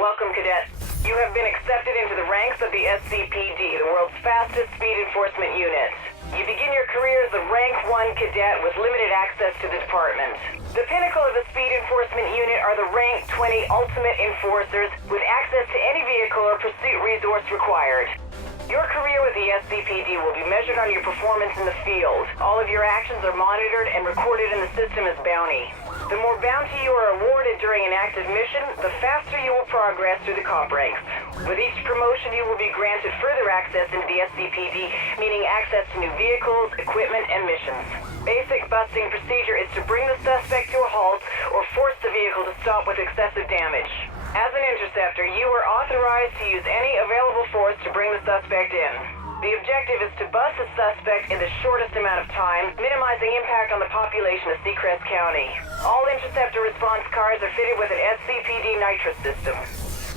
Welcome, Cadet. You have been accepted into the ranks of the SCPD, the world's fastest speed enforcement unit. You begin your career as a Rank 1 Cadet with limited access to the department. The pinnacle of the speed enforcement unit are the Rank 20 Ultimate Enforcers with access to any vehicle or pursuit resource required. Your career with the SCPD will be measured on your performance in the field. All of your actions are monitored and recorded in the system as bounty. The more bounty you are awarded during an active mission, the faster you will progress through the comp ranks. With each promotion, you will be granted further access into the SCPD, meaning access to new vehicles, equipment, and missions. Basic busting procedure is to bring the suspect to a halt or force the vehicle to stop with excessive damage. As an interceptor, you are authorized to use any available force to bring the suspect in. The objective is to bust the suspect in the shortest amount of time, minimizing impact on the population of Seacrest County. All interceptor response cars are fitted with an SCPD nitrous system.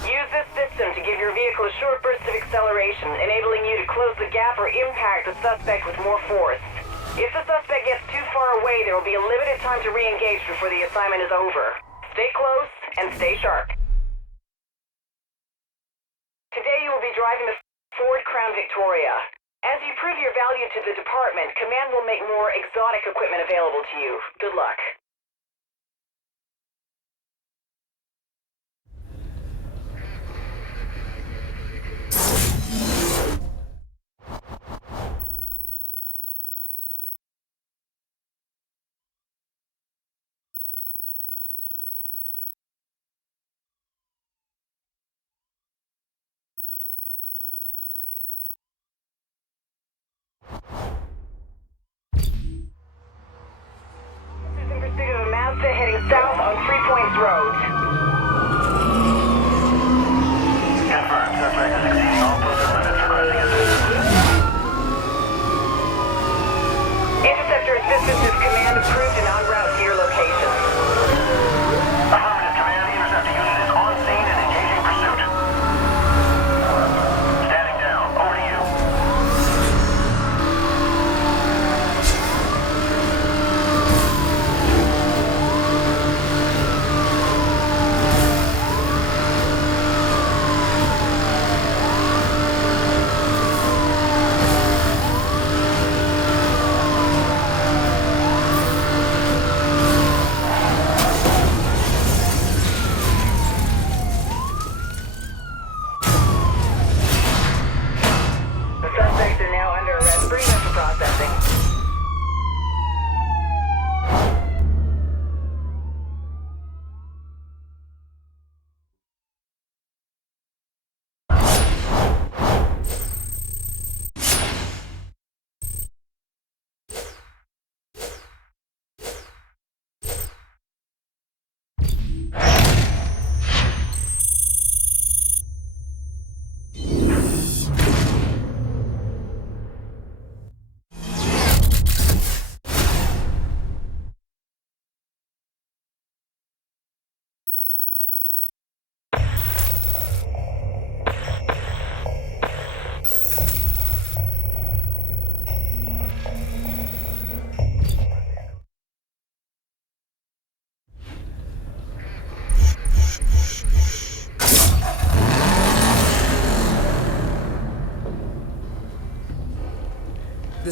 Use this system to give your vehicle a short burst of acceleration, enabling you to close the gap or impact the suspect with more force. If the suspect gets too far away, there will be a limited time to re-engage before the assignment is over. Stay close and stay sharp. Today you will be driving the Ford Crown Victoria. As you prove your value to the department, Command will make more exotic equipment available to you. Good luck. In pursuit of a Mazda heading south on 3 Points Road. Confirmed. Suspect is exceeding all posted limits, requesting assistance. Interceptor assistance is Command approved and en route to your location. Affirmative, Command. Interceptor unit is on scene and engaging pursuit. Standing down. Over to you.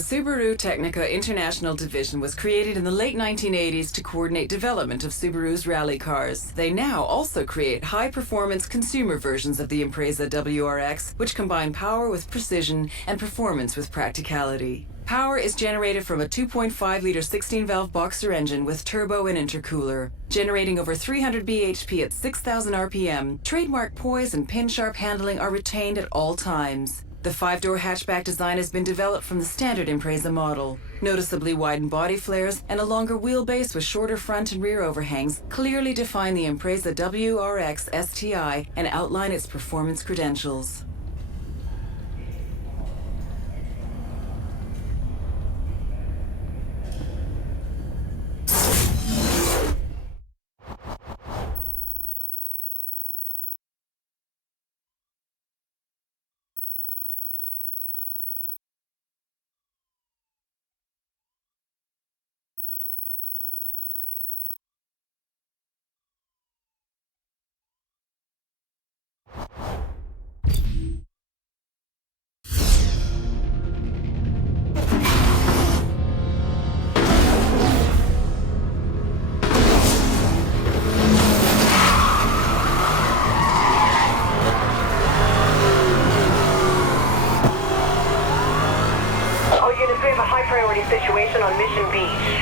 Subaru Technica International Division was created in the late 1980s to coordinate development of Subaru's rally cars. They now also create high-performance consumer versions of the Impreza WRX, which combine power with precision and performance with practicality. Power is generated from a 2.5-liter 16-valve boxer engine with turbo and intercooler, generating over 300 bhp at 6,000 rpm. Trademark poise and pin-sharp handling are retained at all times. The 5-door hatchback design has been developed from the standard Impreza model. Noticeably widened body flares and a longer wheelbase with shorter front and rear overhangs clearly define the Impreza WRX STI and outline its performance credentials. We have a high-priority situation on Mission Beach.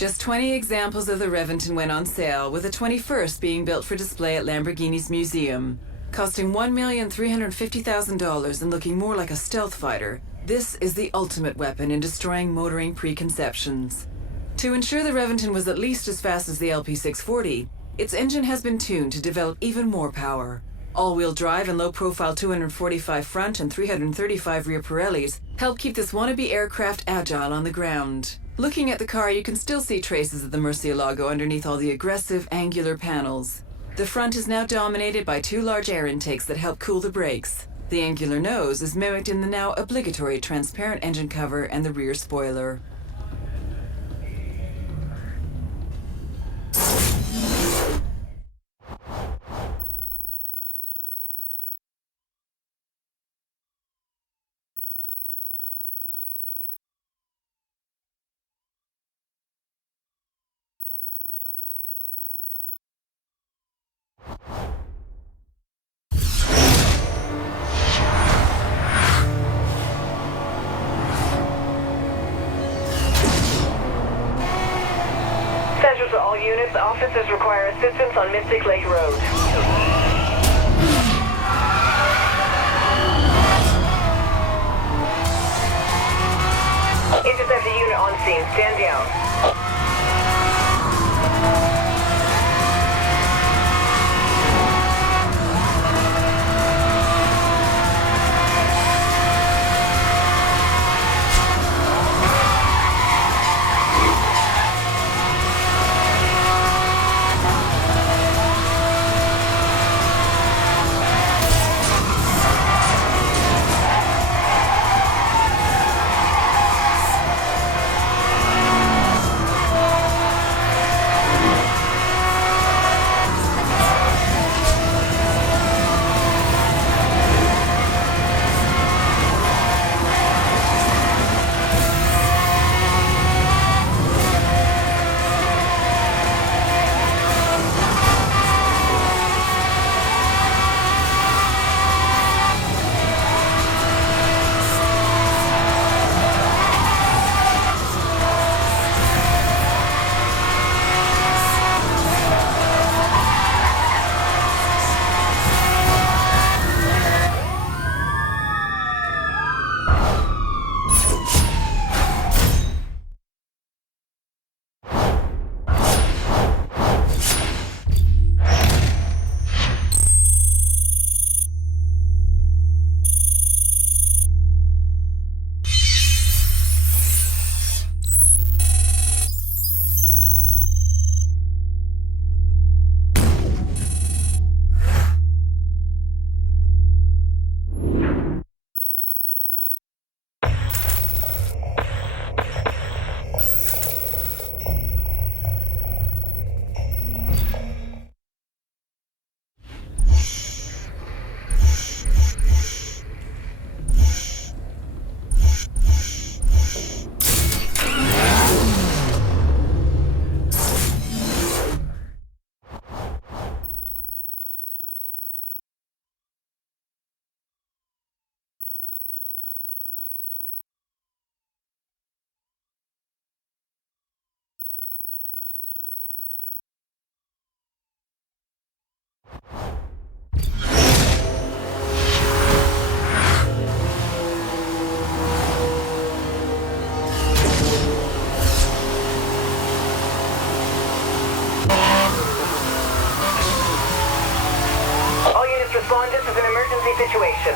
Just 20 examples of the Reventon went on sale, with the 21st being built for display at Lamborghini's museum. Costing $1,350,000 and looking more like a stealth fighter, this is the ultimate weapon in destroying motoring preconceptions. To ensure the Reventon was at least as fast as the LP640, its engine has been tuned to develop even more power. All-wheel drive and low-profile 245 front and 335 rear Pirellis help keep this wannabe aircraft agile on the ground. Looking at the car, you can still see traces of the Murcielago underneath all the aggressive, angular panels. The front is now dominated by two large air intakes that help cool the brakes. The angular nose is mimicked in the now obligatory transparent engine cover and the rear spoiler. Central to all units, officers require assistance on Mystic Lake Road. Intercept the unit on scene. Stand down. Respond, this is an emergency situation.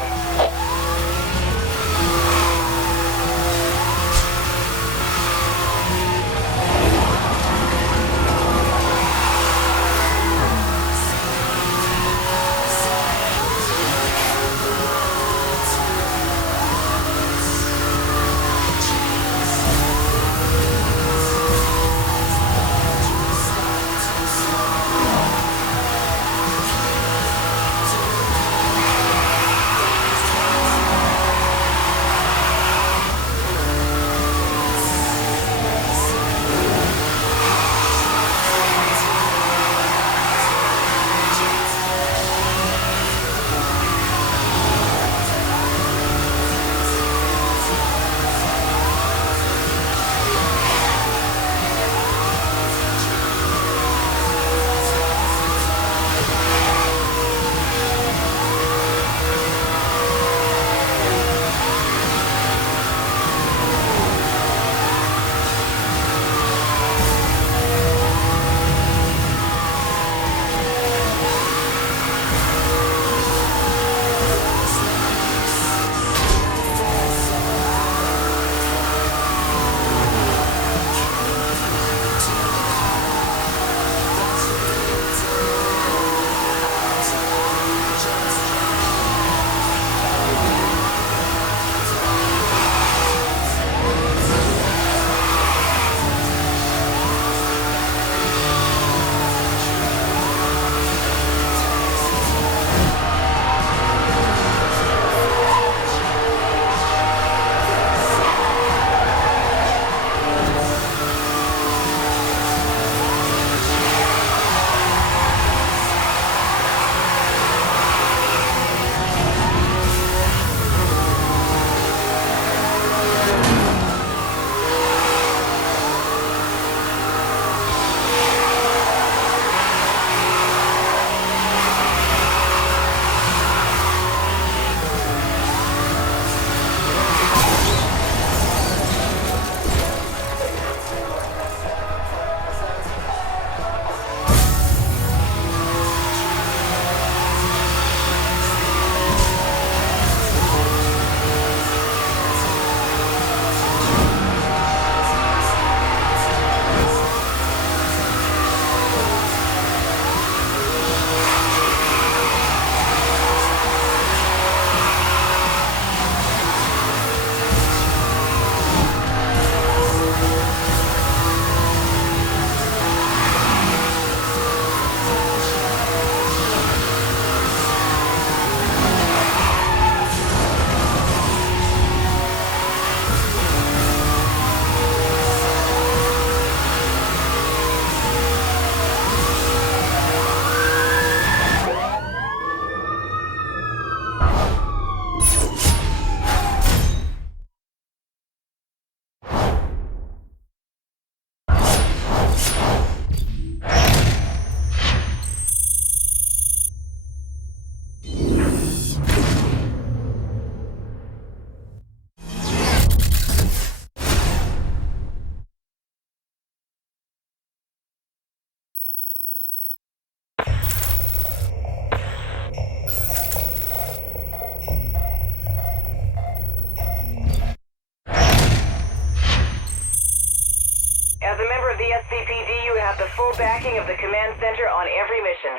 of the SCPD, you have the full backing of the command center on every mission.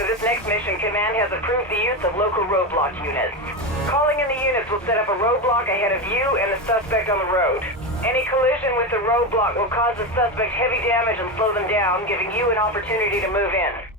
For this next mission, Command has approved the use of local roadblock units. Calling in the units will set up a roadblock ahead of you and the suspect on the road. Any collision with the roadblock will cause the suspect heavy damage and slow them down, giving you an opportunity to move in.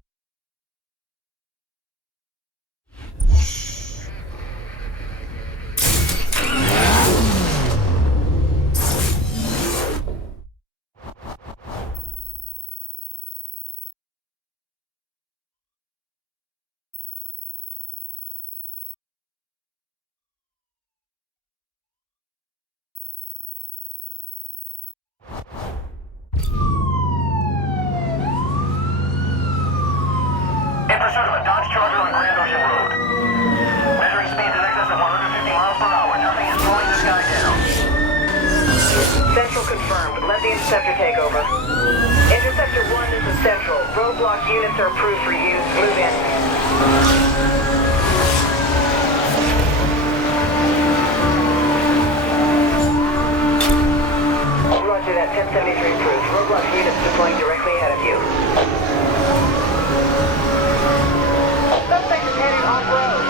In pursuit of a Dodge Charger on Grand Ocean Road. Measuring speeds in excess of 150 miles per hour. Nothing is slowing this guy down. Central confirmed. Let the interceptor take over. Interceptor 1, this is Central. Roadblock units are approved for use. Move in. Roger that. 1073 approved. Roadblock units deploying directly ahead of you. Suspect is heading off-road.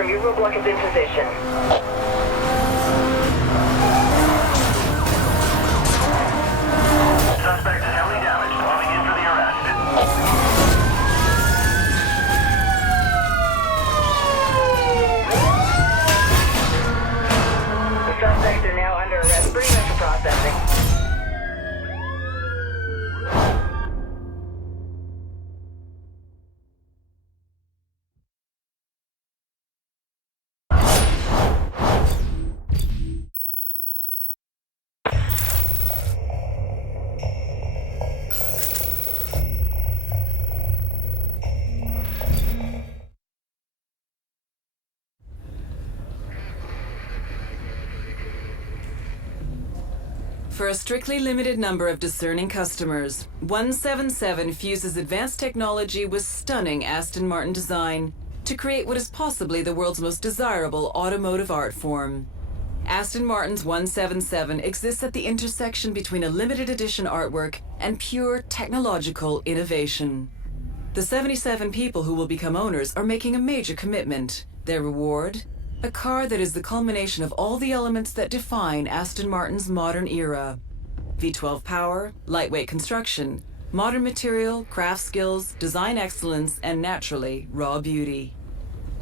Your roadblock is in position. Suspect is heavily damaged. Moving in for the arrest. The suspects are now under arrest. Bring them to processing. For a strictly limited number of discerning customers, 177 fuses advanced technology with stunning Aston Martin design to create what is possibly the world's most desirable automotive art form. Aston Martin's 177 exists at the intersection between a limited edition artwork and pure technological innovation. The 77 people who will become owners are making a major commitment. Their reward? A car that is the culmination of all the elements that define Aston Martin's modern era. V12 power, lightweight construction, modern material, craft skills, design excellence, and naturally, raw beauty.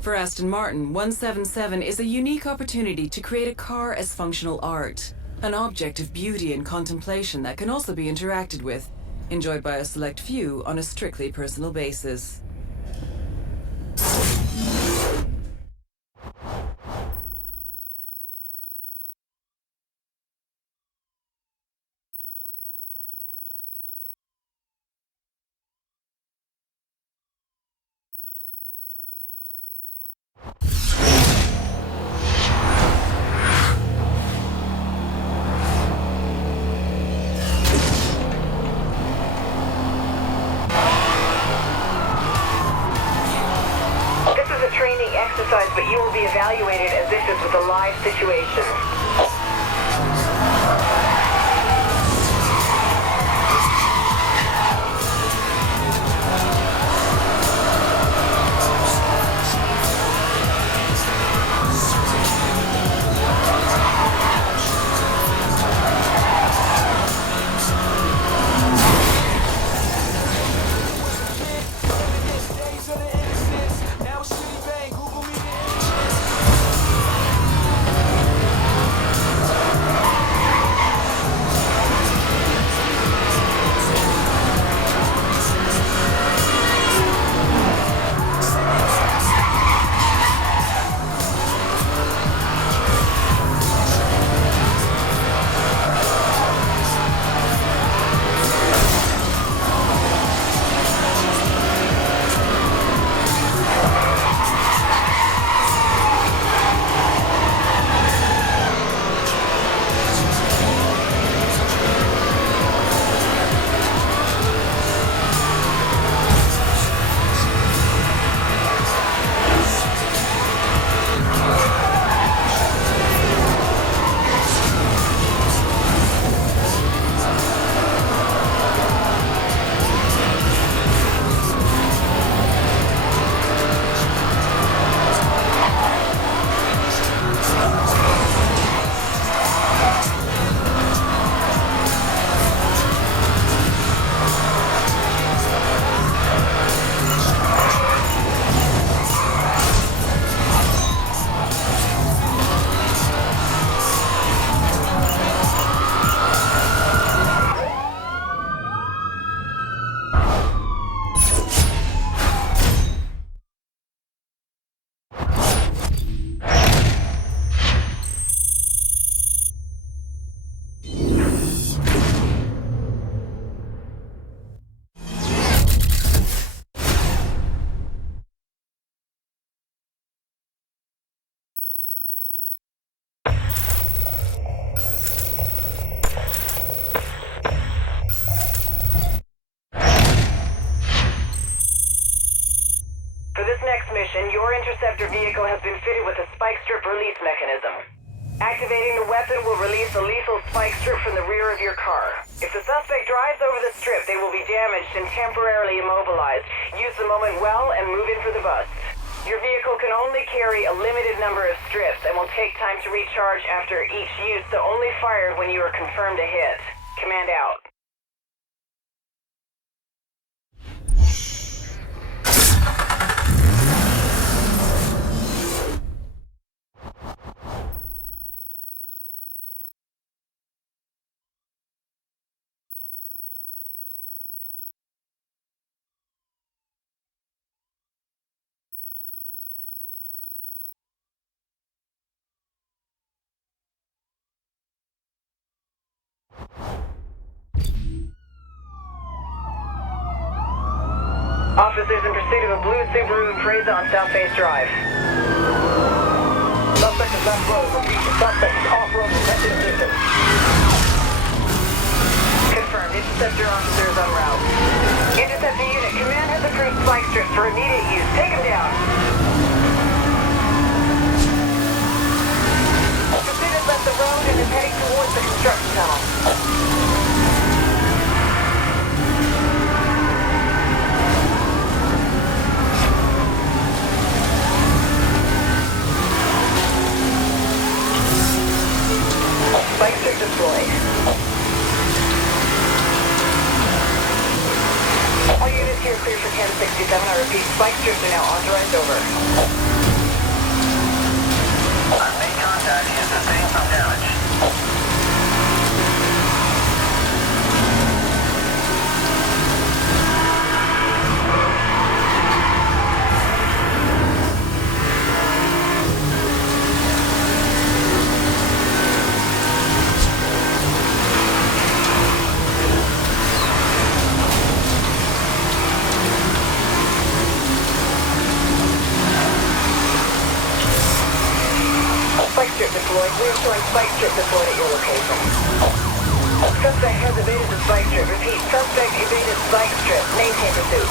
For Aston Martin, 177 is a unique opportunity to create a car as functional art, an object of beauty and contemplation that can also be interacted with, enjoyed by a select few on a strictly personal basis. be evaluated as if this was a live situation. Your interceptor vehicle has been fitted with a spike strip release mechanism. Activating the weapon will release a lethal spike strip from the rear of your car. If the suspect drives over the strip, they will be damaged and temporarily immobilized. Use the moment well and move in for the bust. Your vehicle can only carry a limited number of strips and will take time to recharge after each use, so only fire when you are confirmed a hit. Command out. Officers in pursuit of a blue Subaru Impreza on South Face Drive. Suspect is left road. Repeat, the suspect is off-road detected distance. Confirmed. Interceptor officer is en route. Interceptor unit, command has approved spike strips for immediate use. Take him down. Pursuit has left the road and is heading towards the construction tunnel. Spike strip deployed. All units here clear for 1067. I repeat, spike strips are now authorized over. I've made contact. He has sustained some damage. Spike strip deployed. We are showing spike strip deployed at your location. Suspect has evaded the spike strip. Repeat, suspect evaded spike strip. Maintain pursuit.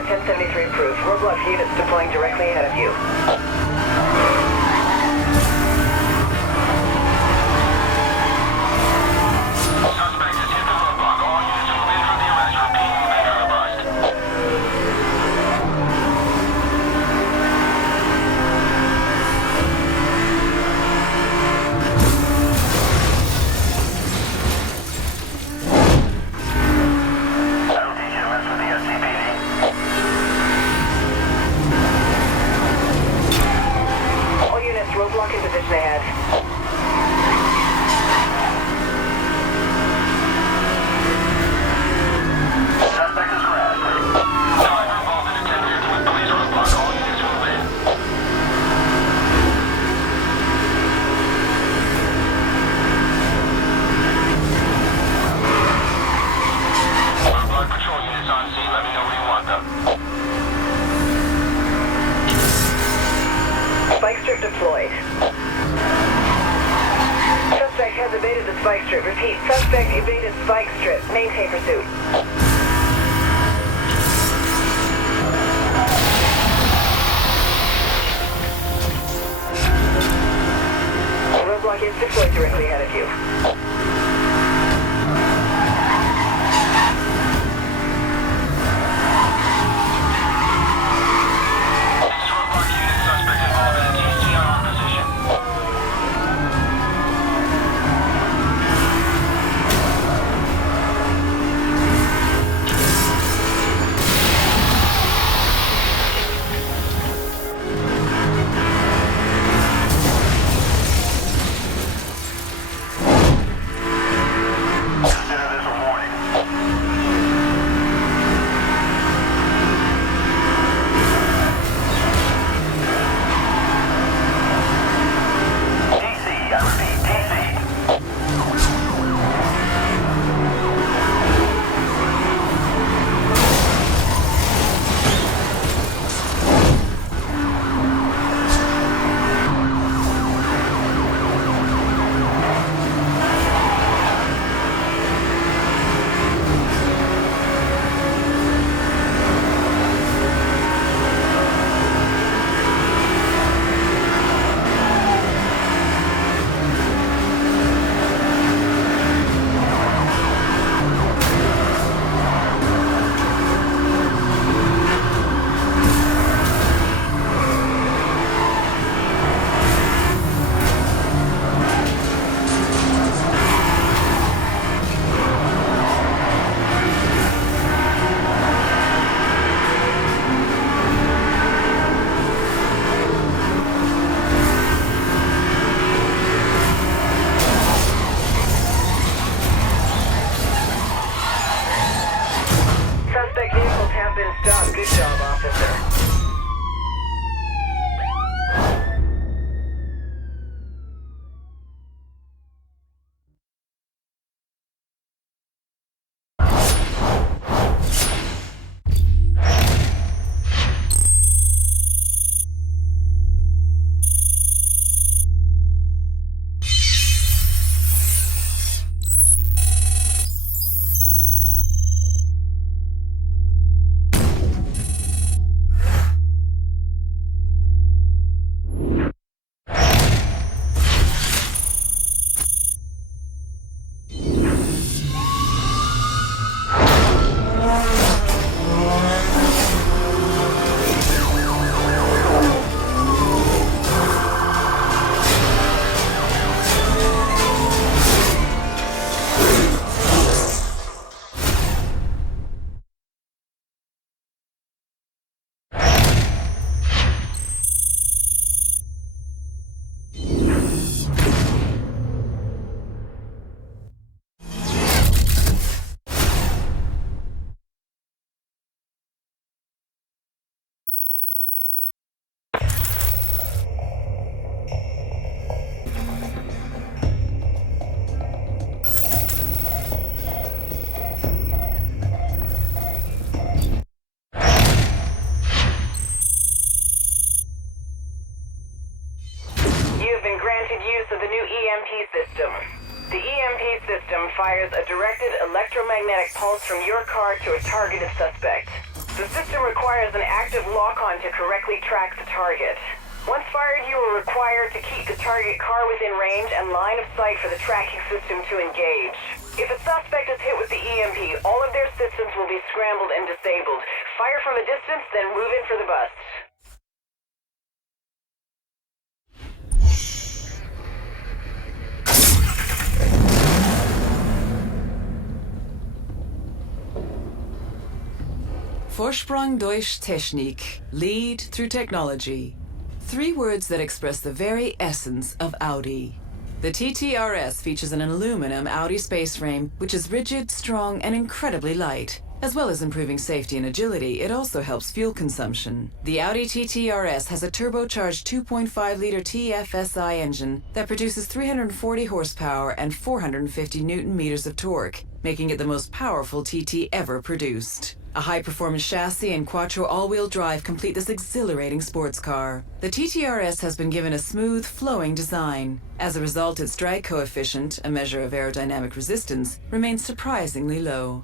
at 1073 proof. Roadblock units deploying directly ahead of you. Suspect has hit the roadblock. All units move in for the arrest. Repeat, move in for the bust. I don't teach you to mess with the SCPD. All units, roadblock in position ahead. Suspect is harassed. Driver involved in a 10-year twin police roadblock. All units move in. Roadblock patrol units on scene. Let me know where you want them. Spike strip deployed. Suspect has evaded the spike strip. Repeat, suspect evaded spike strip. Maintain pursuit. Roadblock is deployed directly ahead of you. This is roadblock unit. Suspect involved in a TC on our position. Consider this a warning. DC, I repeat, DC. Suspect vehicles have been stopped. Good job, officer. system. The EMP system fires a directed electromagnetic pulse from your car to a targeted suspect. The system requires an active lock-on to correctly track the target. Once fired, you are required to keep the target car within range and line of sight for the tracking system to engage. If a suspect is hit with the EMP, all of their systems will be scrambled and disabled. Fire from a distance, then move in for the bust. Vorsprung durch Technik, lead through technology. 3 words that express the very essence of Audi. The TTRS features an aluminum Audi space frame, which is rigid, strong, and incredibly light. As well as improving safety and agility, it also helps fuel consumption. The Audi TTRS has a turbocharged 2.5-liter TFSI engine that produces 340 horsepower and 450 Newton-meters of torque, making it the most powerful TT ever produced. A high-performance chassis and quattro all-wheel drive complete this exhilarating sports car. The TTRS has been given a smooth, flowing design. As a result, its drag coefficient, a measure of aerodynamic resistance, remains surprisingly low.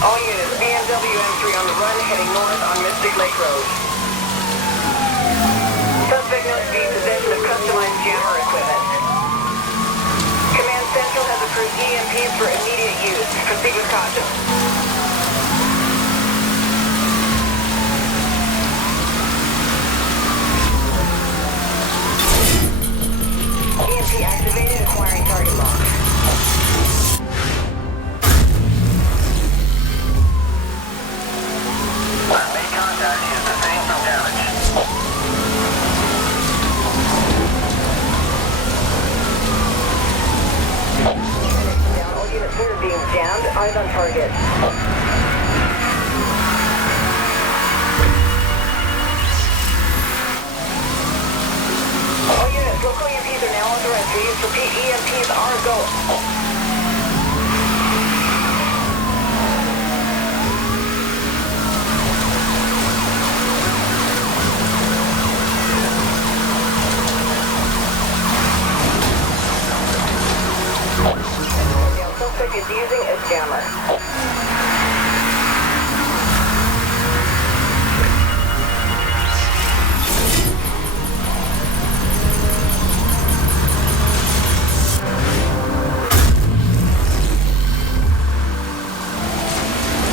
All units, BMW M3 on the run, heading north on Mystic Lake Road. Suspect known to be in possession of customized jammer equipment. Command Central has approved EMPs for immediate use. Proceed with caution. EMP activated, acquiring target lock. Made contact. He is sustained some damage. Down, all units are being jammed. Eyes on target. All units, local EMPs are now authorized for use. Repeat, EMPs are a go. Suspect is using a jammer.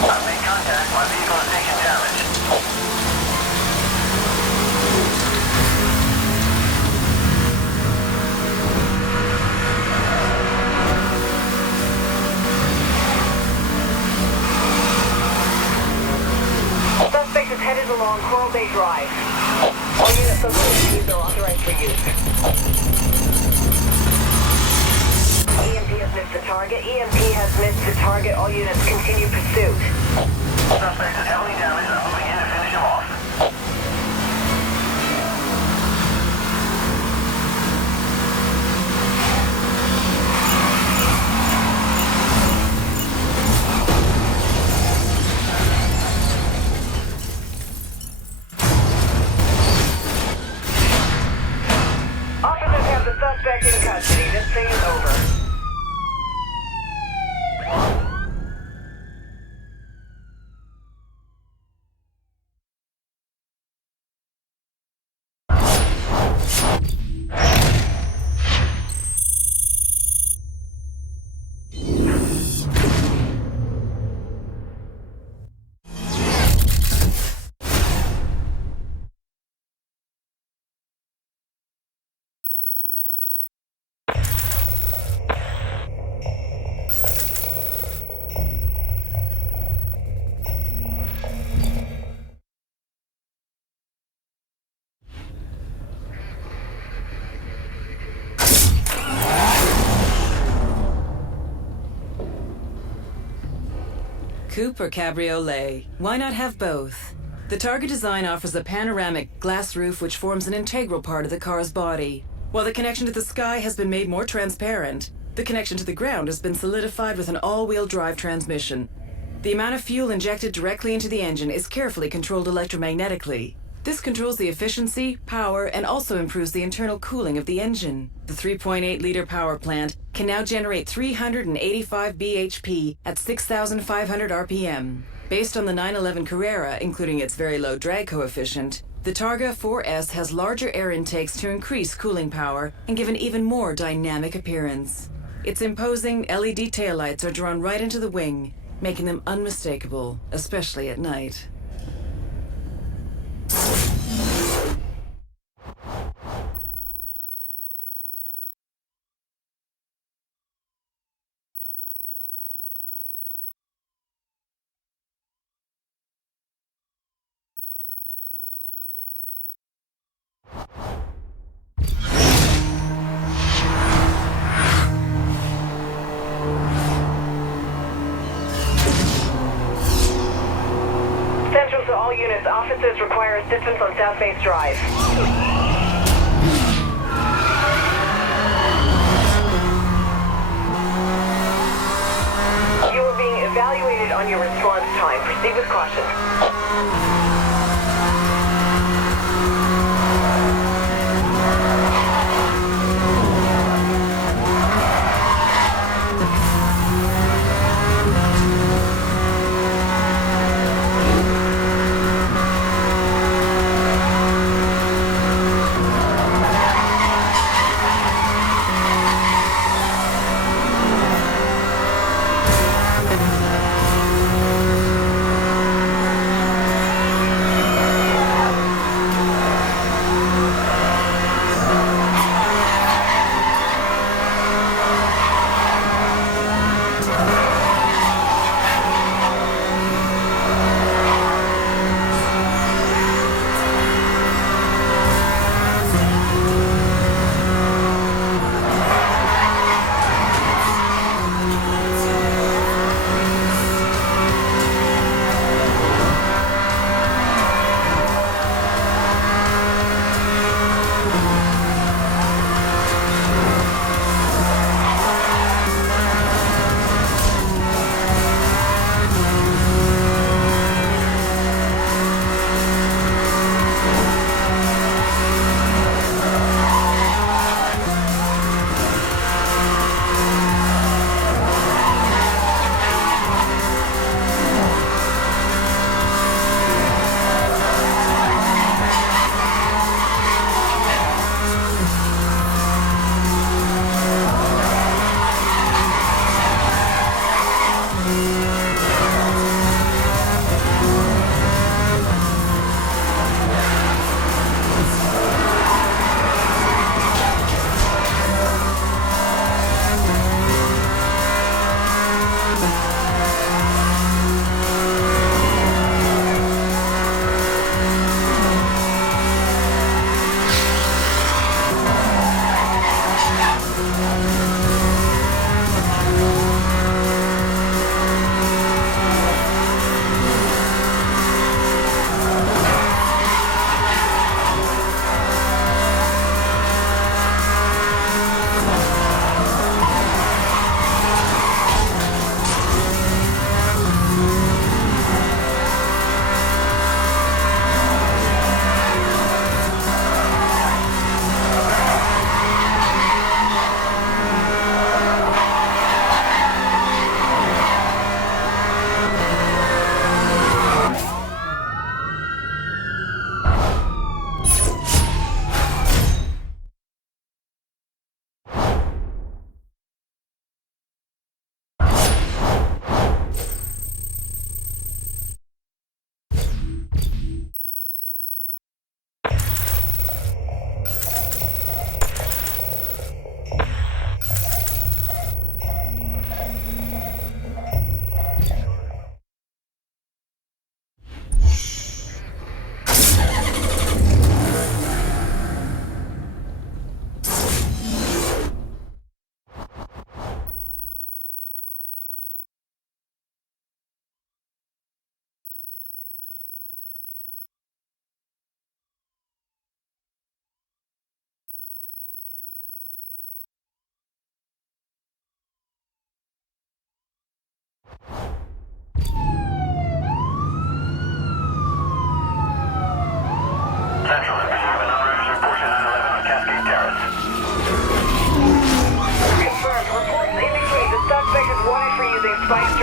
I've made contact. My vehicle is taking damage. Suspect is headed along Coral Bay Drive. All units of EMPs are authorized for use. EMP has missed the target. EMP has missed the target. All units continue pursuit. Suspect is heavily damaged. I'm moving in to finish him off. Officers have the suspect in custody. This thing is over. coupe or cabriolet. Why not have both? The Targa design offers a panoramic glass roof which forms an integral part of the car's body. While the connection to the sky has been made more transparent, the connection to the ground has been solidified with an all-wheel drive transmission. The amount of fuel injected directly into the engine is carefully controlled electromagnetically. This controls the efficiency, power, and also improves the internal cooling of the engine. The 3.8-liter power plant can now generate 385 bhp at 6,500 RPM. Based on the 911 Carrera, including its very low drag coefficient, the Targa 4S has larger air intakes to increase cooling power and give an even more dynamic appearance. Its imposing LED taillights are drawn right into the wing, making them unmistakable, especially at night. Central to all units, officers require assistance on South Base Drive. You are being evaluated on your response time. Proceed with caution.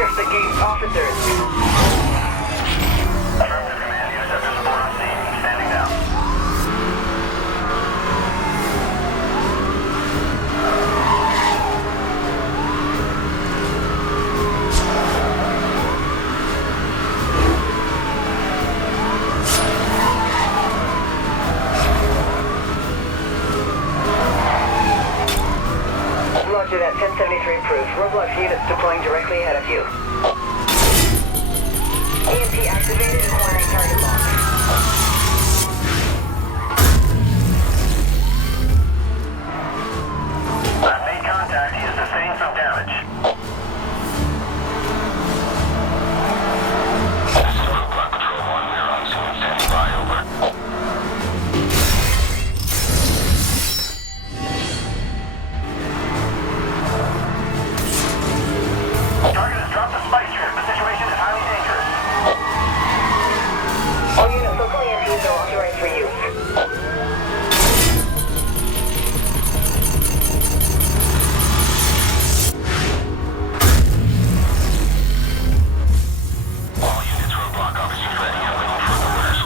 shift the gate's officers. Affirmative command. Interceptor support on scene. Standing down. Roger that, 1073 proof. Roblox units deploying directly ahead of you. EMP activated, acquiring target lock. I've made contact. He has sustained some damage. This is Roadblock Patrol 1. We are on scene. Standing by. Over. Target has dropped the spike strip. The situation is highly dangerous. All units, local EMPs are authorized for use. All units, roadblock officers ready and waiting for orders.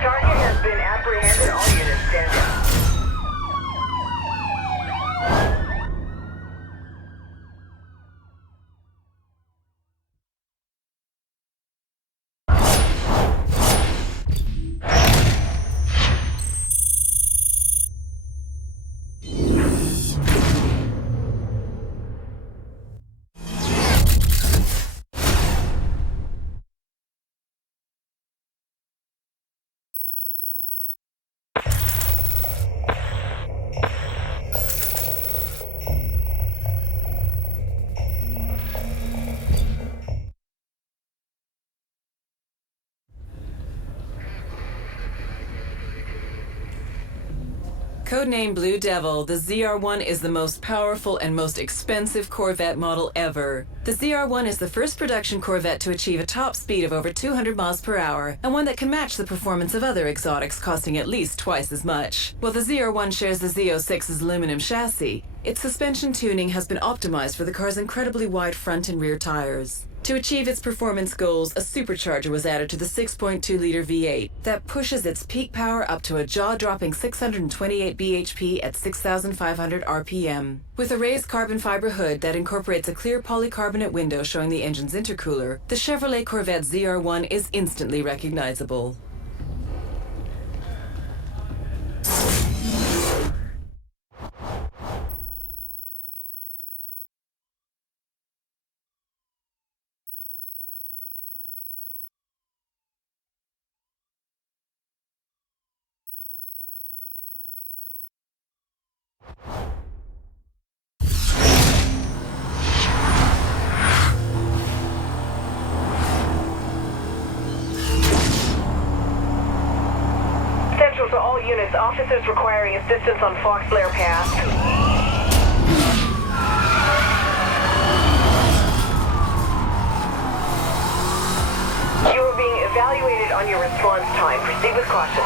Target has been apprehended. All units stand down. Codename Blue Devil, the ZR-1 is the most powerful and most expensive Corvette model ever. The ZR-1 is the first production Corvette to achieve a top speed of over 200 miles per hour, and one that can match the performance of other exotics costing at least twice as much. While the ZR-1 shares the Z06's aluminum chassis, its suspension tuning has been optimized for the car's incredibly wide front and rear tires. To achieve its performance goals, a supercharger was added to the 6.2-liter V8 that pushes its peak power up to a jaw-dropping 628 bhp at 6,500 RPM. With a raised carbon fiber hood that incorporates a clear polycarbonate window showing the engine's intercooler, the Chevrolet Corvette ZR1 is instantly recognizable. Central to all units, officers requiring assistance on Fox Lair Pass. You are being evaluated on your response time. Proceed with caution.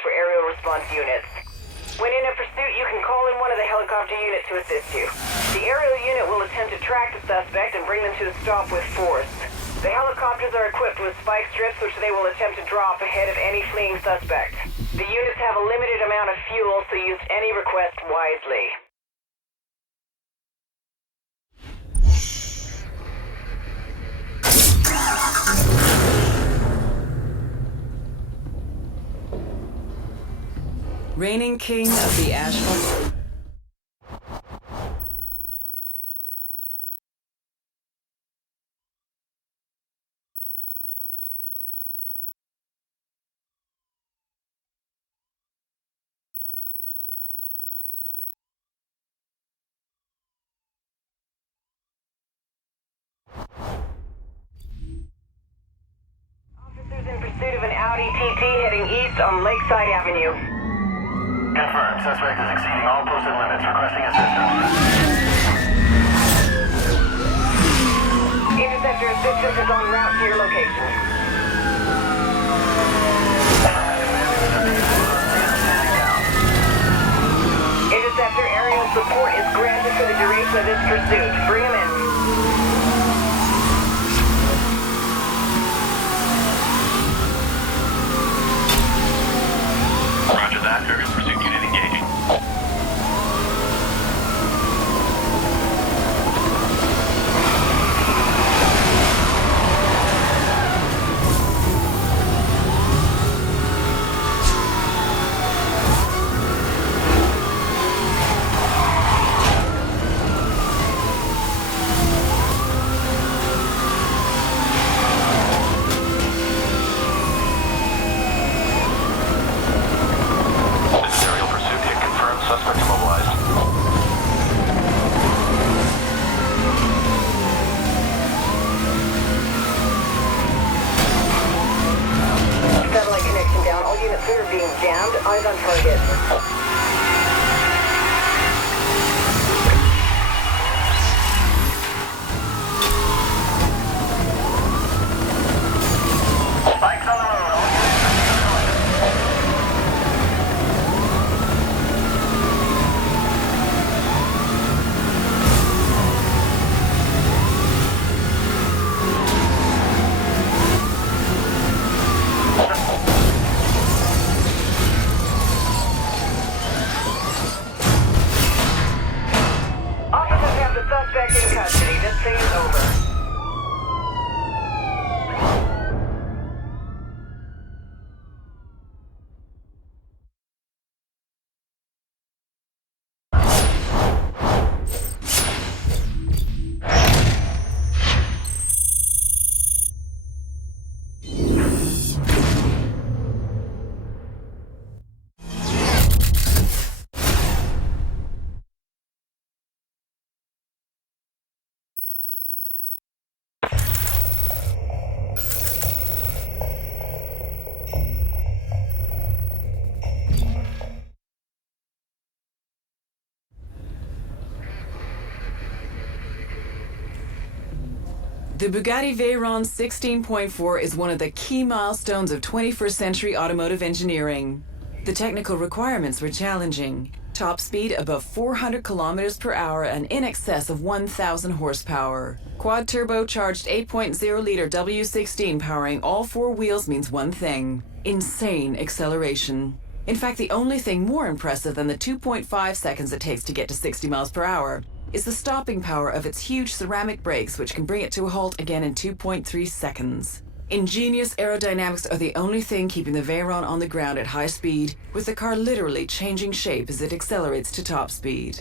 request for aerial response units. When in a pursuit, you can call in one of the helicopter units to assist you. The aerial unit will attempt to track the suspect and bring them to a stop with force. The helicopters are equipped with spike strips which they will attempt to drop ahead of any fleeing suspect. The units have a limited amount of fuel, so use any request wisely. Reigning king of the asphalt. Officers in pursuit of an Audi TT heading east on Lakeside Avenue. Confirmed. Suspect is exceeding all posted limits. Requesting assistance. Interceptor assistance is en route to your location. Interceptor aerial support is granted for the duration of this pursuit. Bring him in. Roger that. Aerial pursuit unit engaging. Eyes on target. Spikes on the road. All Officers have the suspect in custody. This thing is over. The Bugatti Veyron 16.4 is one of the key milestones of 21st century automotive engineering. The technical requirements were challenging. Top speed above 400 kilometers per hour and in excess of 1,000 horsepower. Quad turbocharged 8.0-liter W16 powering all four wheels means one thing: insane acceleration. In fact, the only thing more impressive than the 2.5 seconds it takes to get to 60 miles per hour is the stopping power of its huge ceramic brakes, which can bring it to a halt again in 2.3 seconds. Ingenious aerodynamics are the only thing keeping the Veyron on the ground at high speed, with the car literally changing shape as it accelerates to top speed.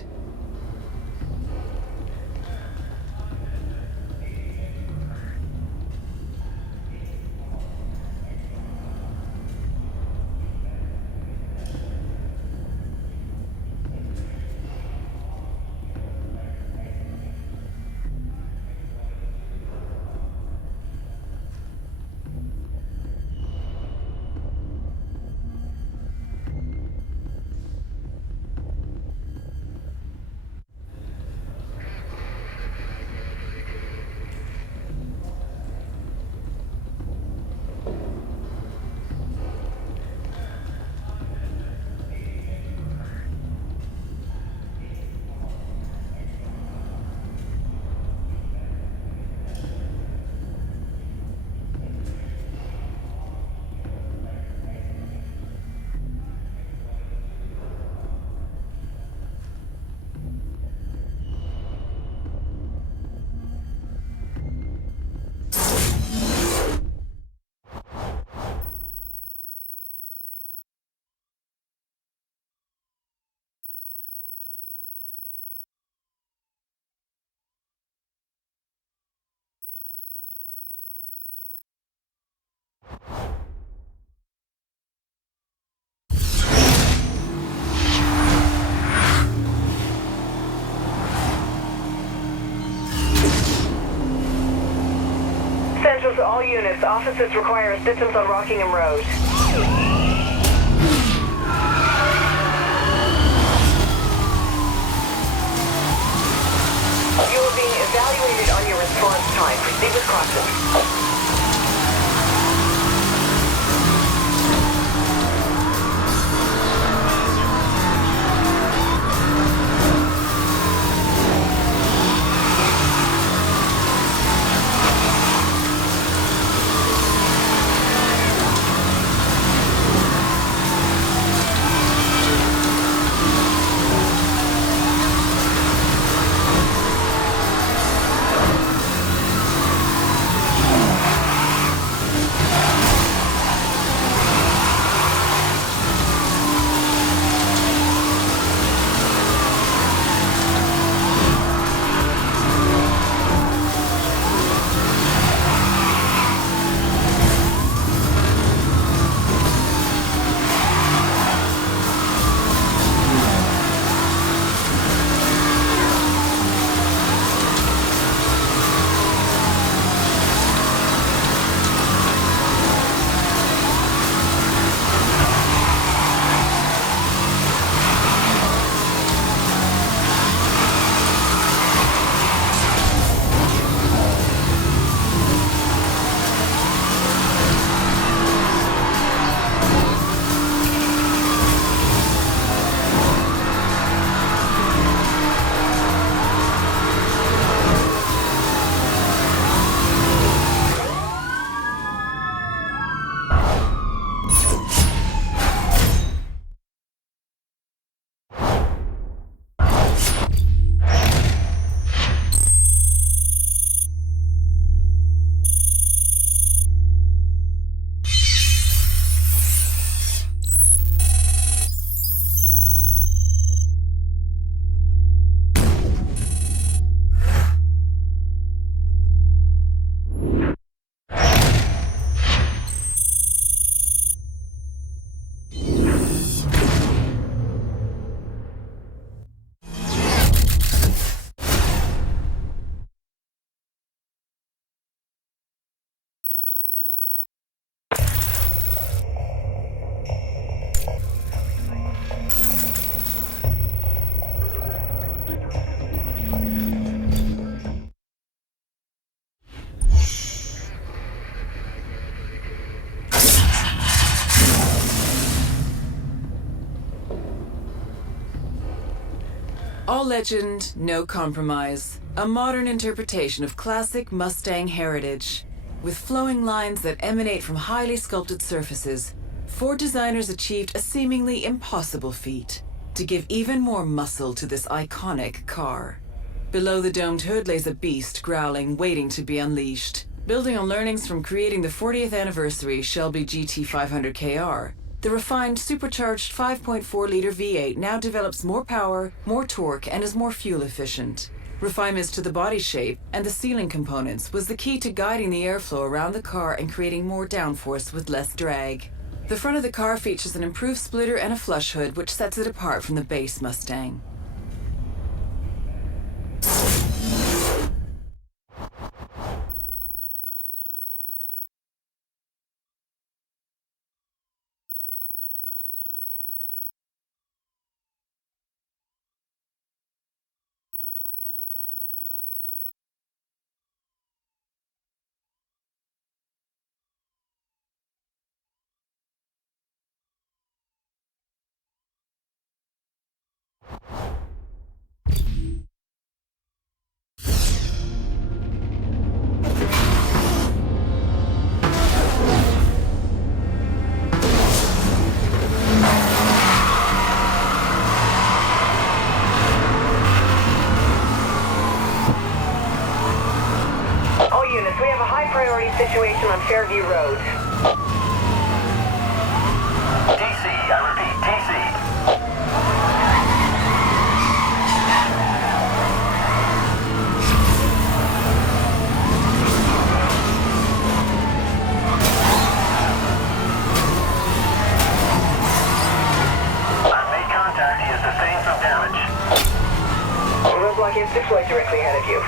All units, officers require assistance on Rockingham Road. You are being evaluated on your response time. Proceed with caution. All legend, no compromise. A modern interpretation of classic Mustang heritage. With flowing lines that emanate from highly sculpted surfaces, Ford designers achieved a seemingly impossible feat: to give even more muscle to this iconic car. Below the domed hood lays a beast growling, waiting to be unleashed. Building on learnings from creating the 40th anniversary Shelby GT 500KR, the refined, supercharged 5.4-liter V8 now develops more power, more torque, and is more fuel efficient. Refinements to the body shape and the sealing components was the key to guiding the airflow around the car and creating more downforce with less drag. The front of the car features an improved splitter and a flush hood, which sets it apart from the base Mustang. Situation on Fairview Road. TC, I repeat, TC. I've made contact. He has sustained some damage. Roadblock is deployed directly ahead of you.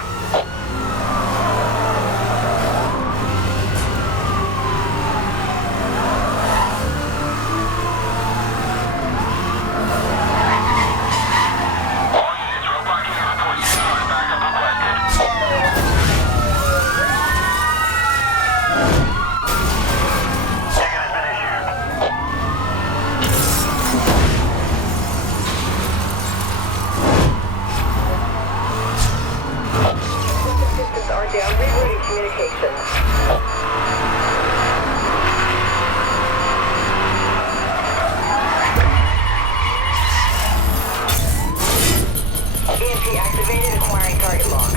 EMP activated, acquiring target lock.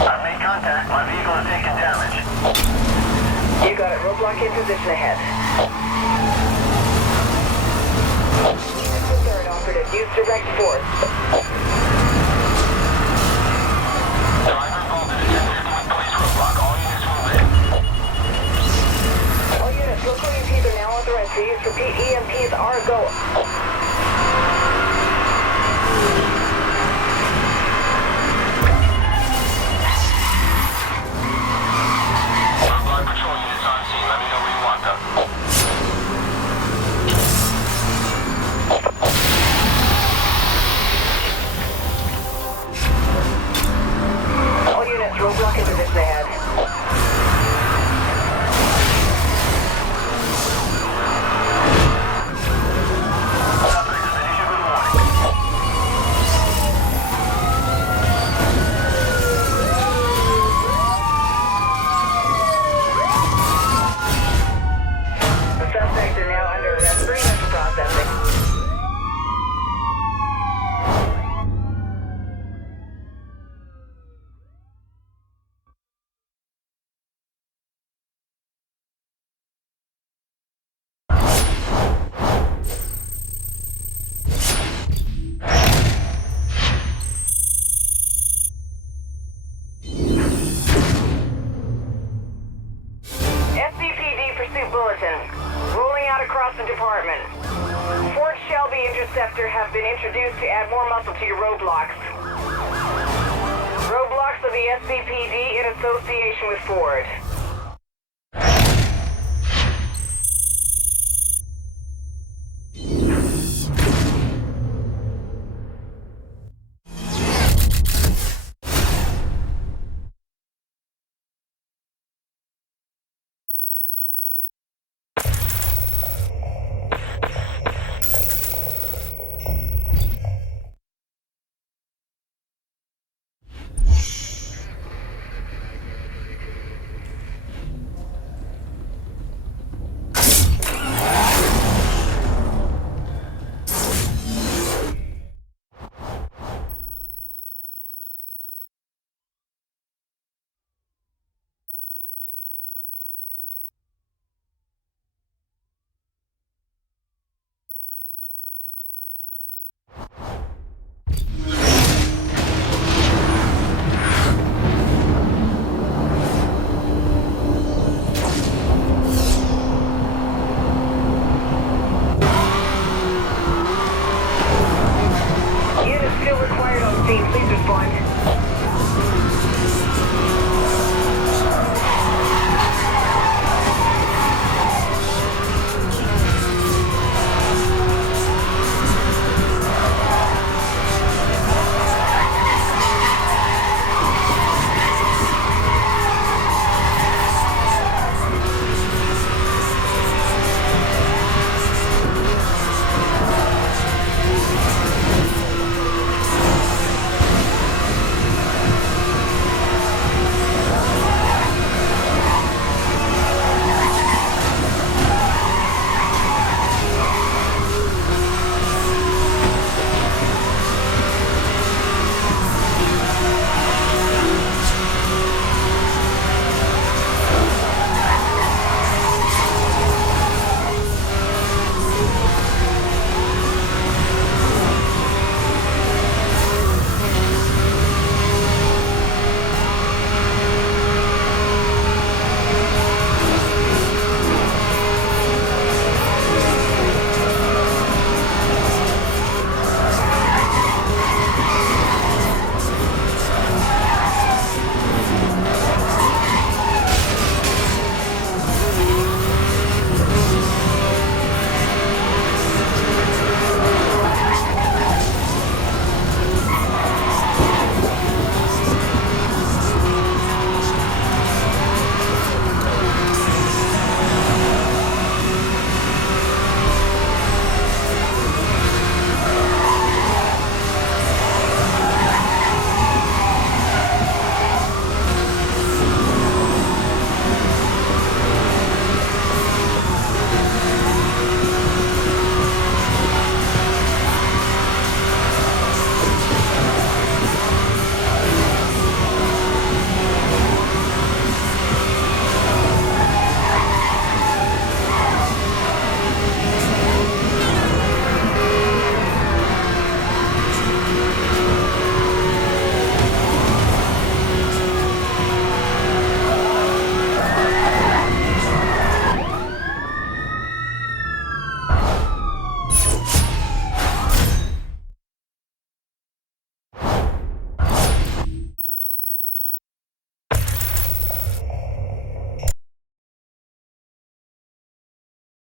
I've made contact. My vehicle has taken damage. You got it. Roadblock in position ahead. Third operative, use direct force. Driver involved in a 1051 police roadblock. All units move in. All units, local EMPs are now authorized to use. Repeat, EMPs are go. Roadblock patrol units on scene. Let me know where you want them. All units, roadblock in position ahead. Suspect has been issued with a warning. The suspects are now under arrest for mental processing. SCPD pursuit bulletin. Rolling out across the department. Ford Shelby Interceptor have been introduced to add more muscle to your roadblocks. Roadblocks of the SCPD in association with Ford.